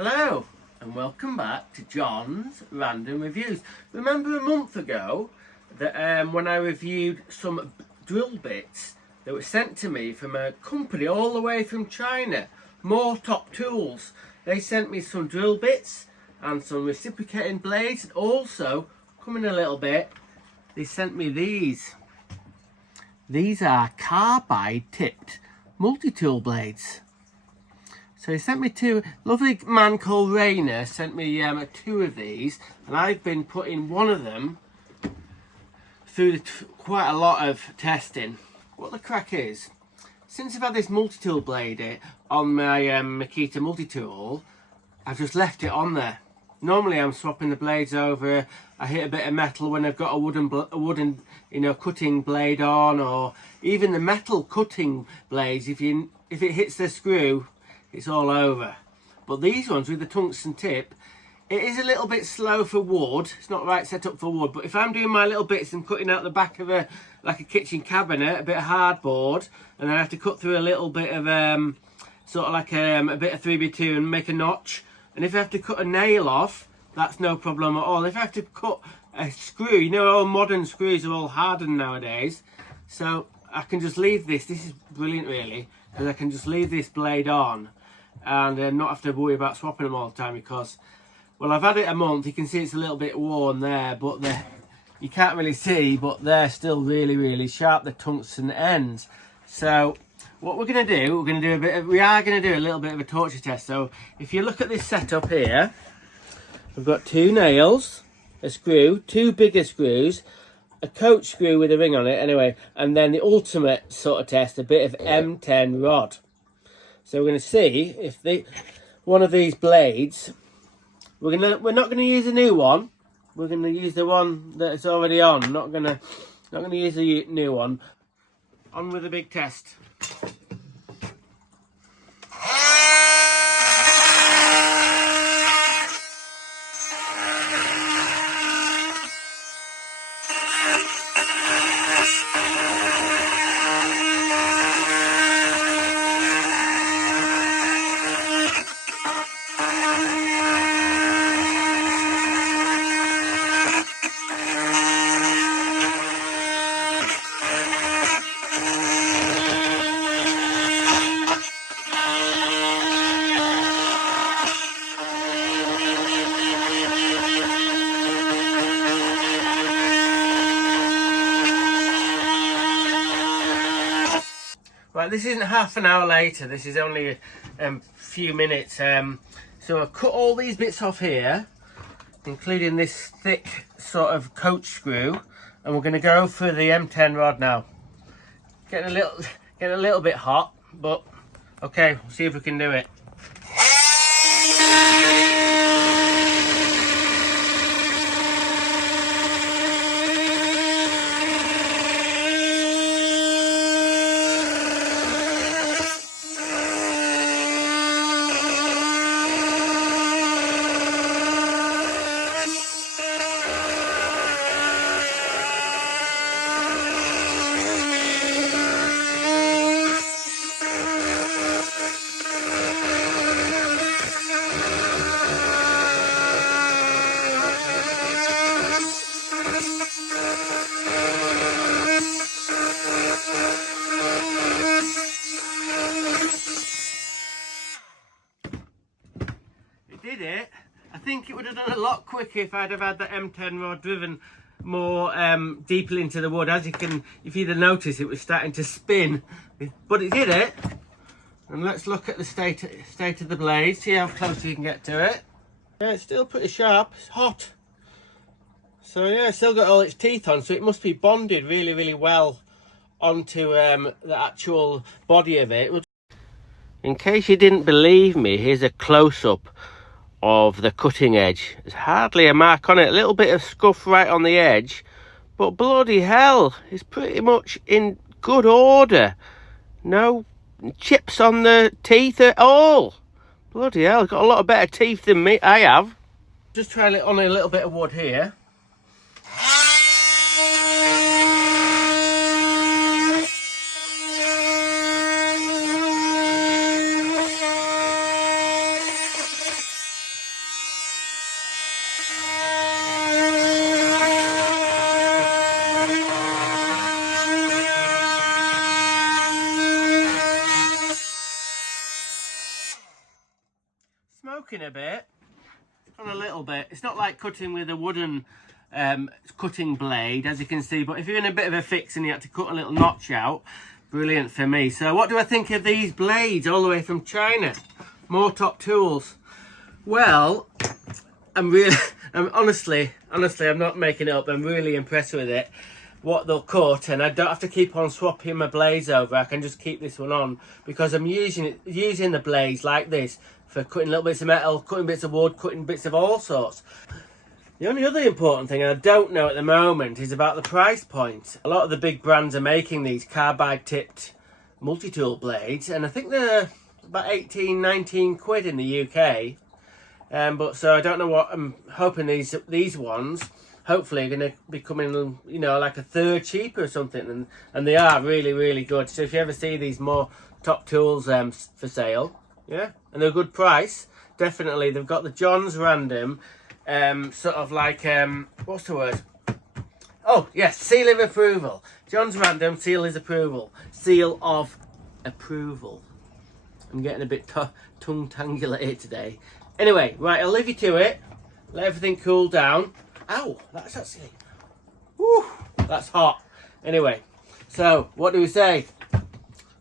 Hello and welcome back to John's Random Reviews. Remember a month ago that when I reviewed some drill bits that were sent to me from a company all the way from China, Moretop Tools. They sent me some drill bits and some reciprocating blades, and also, coming a little bit, they sent me these. These are carbide tipped multi-tool blades. So he sent me two. Lovely man called Rainer sent me two of these, and I've been putting one of them through quite a lot of testing. What the crack is, since I've had this multi-tool blade on my Makita multi-tool, I've just left it on there. Normally I'm swapping the blades over. I hit a bit of metal when I've got a wooden cutting blade on, or even the metal cutting blades. If it hits the screw, it's all over. But these ones with the tungsten tip, it is a little bit slow for wood. It's not right set up for wood, but if I'm doing my little bits and cutting out the back of a kitchen cabinet, a bit of hardboard, and then I have to cut through a little bit of sort of like a bit of 3x2 and make a notch, and if I have to cut a nail off, that's no problem at all. If I have to cut a screw, all modern screws are all hardened nowadays, so I can just leave this. This is brilliant really, because I can just leave this blade on and not have to worry about swapping them all the time, because, well, I've had it a month. You can see it's a little bit worn there, but you can't really see, but they're still really sharp, the tungsten ends. So what we're going to do, we are going to do a little bit of a torture test. So if you look at this setup here, we've got two nails, a screw, two bigger screws, a coach screw with a ring on it anyway, and then the ultimate sort of test, a bit of M10 rod. So we're going to see if one of these blades, we're not going to use a new one. We're going to use the one that is already on. Not going to use the new one. On with the big test. Right, this isn't half an hour later, this is only a few minutes. So I've cut all these bits off here, including this thick sort of coach screw, and we're going to go for the M10 rod now. Getting a little bit hot, but okay, we'll see if we can do it. Did it. I think it would have done a lot quicker if I'd have had that M10 rod driven more deeply into the wood. As you can, if you'd have noticed, it was starting to spin, but it did it. And let's look at the state of the blade, see how close you can get to it. Yeah, it's still pretty sharp. It's hot. So yeah, it's still got all its teeth on, so it must be bonded really well onto the actual body of it. In case you didn't believe me, here's a close-up of the cutting edge. There's hardly a mark on it, a little bit of scuff right on the edge, but bloody hell, it's pretty much in good order. No chips on the teeth at all. Bloody hell, got a lot of better teeth than me. I have. Just try it on a little bit of wood here. Smoking a bit. On a little bit. It's not like cutting with a wooden cutting blade, as you can see, but if you're in a bit of a fix and you had to cut a little notch out, brilliant for me. So what do I think of these blades all the way from China? Moretop tools. Well, I'm honestly, I'm not making it up. I'm really impressed with it. What they'll cut, and I don't have to keep on swapping my blades over. I can just keep this one on because I'm using the blades like this for cutting little bits of metal, cutting bits of wood, cutting bits of all sorts. The only other important thing I don't know at the moment is about the price point. A lot of the big brands are making these carbide tipped multi-tool blades, and I think they're about 18, 19 quid in the UK. But so I don't know what, I'm hoping these ones hopefully are going to be coming, you know, like a third cheaper or something, and they are really, really good. So if you ever see these Moretop tools for sale, yeah, and they're a good price, definitely. They've got the John's Random, sort of like, what's the word? Oh, yes, seal of approval. John's Random, seal of approval. Seal of approval. I'm getting a bit tongue-tangular here today. Anyway, right, I'll leave you to it. Let everything cool down. Ow, that's actually, whew, that's hot. Anyway, so what do we say?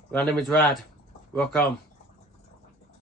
Random is rad. Rock on.